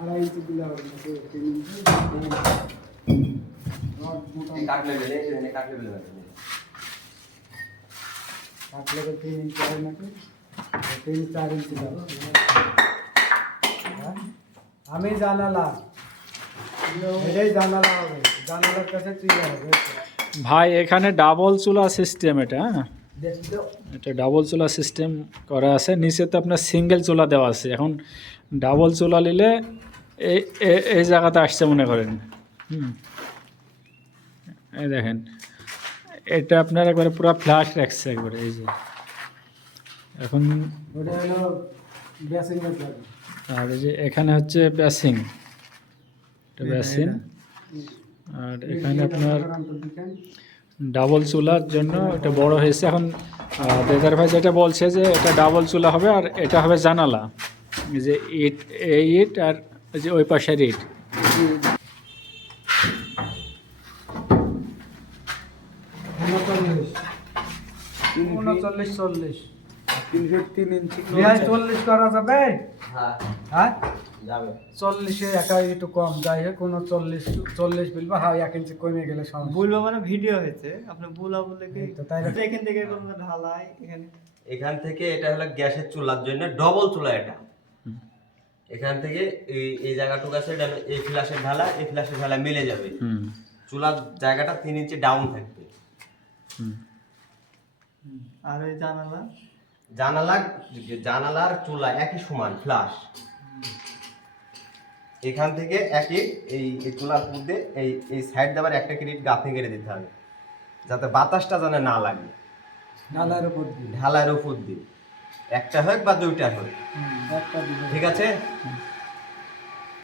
আড়াই ইঞ্চি দিলে হবে না, 3 ইঞ্চি রড মোটা কাটলে বেলে এনে কাটলে বেলে কাটলে 3 ইঞ্চি হয় নাকি 3-4 ইঞ্চি দেবো। আমি জানালা এটাই জানালা হবে, জানালার কাছে চুলা হবে। ভাই এখানে ডাবল চুলা সিস্টেম এটা, হ্যাঁ দেখো এটা ডাবল চুলা সিস্টেম করা আছে, নিচে তো আপনার সিঙ্গেল চুলা দেওয়া আছে। এখন ডাবল চুলা নিলে এই এই জায়গাতে আসছে মনে করেন, এই দেখেন এটা আপনার একবারে পুরো ফ্ল্যাশ রাখছে একবারে, এই যে এখন। ওটা হলো বেসিং এর জায়গা। আর এই যে এখানে হচ্ছে বেসিং, এটা বেসিন। আর এখানে আপনার ডাবল চুলার জন্য এটা বড় হয়েছে। এখন দেদার ভাই যেটা বলছে যে এটা ডাবল চুলা হবে আর এটা হবে জানালা, এই যে ইট, এই ইট আর এই যে ওই পাশের ইট। 39-40 3 ইঞ্চি 40 করা যাবে? হ্যাঁ হ্যাঁ যাবে 40-এ একা একটু কম যাই হোক, 39-40 বলবো। হ্যাঁ 1 ইঞ্চি কমে গেলে সমস্যা। বলবো মানে ভিডিও হয়েছে আপনি বলা বলে কি তো তাই না? এখান থেকে কোনো ঢালাই এখানে এখান থেকে এটা হলো গ্যাসের চুলার জন্য ডবল চুলা এটা। এখান থেকে এই জায়গাটুকু আছে, এটা হলো এই ফ্ল্যাশের ঢালা, এই ফ্ল্যাশের ঢালা মিলে যাবে। চুলার জায়গাটা 3 ইঞ্চি ডাউন থাকবে। আর ওই জানালা জানালার চুলা একই সমান ফ্ল্যাশ। এখান থেকে একই এই চুলার মধ্যে এই সাইড দেবার একটা ক্রিট গাঁথনি কেটে দিতে হবে, যাতে বাতাসটা যেন না লাগে। ঢালার উপর দিয়ে ঢালার উপর দিয়ে একটা হোক বা দুইটা হোক, একটা দিবে। ঠিক আছে।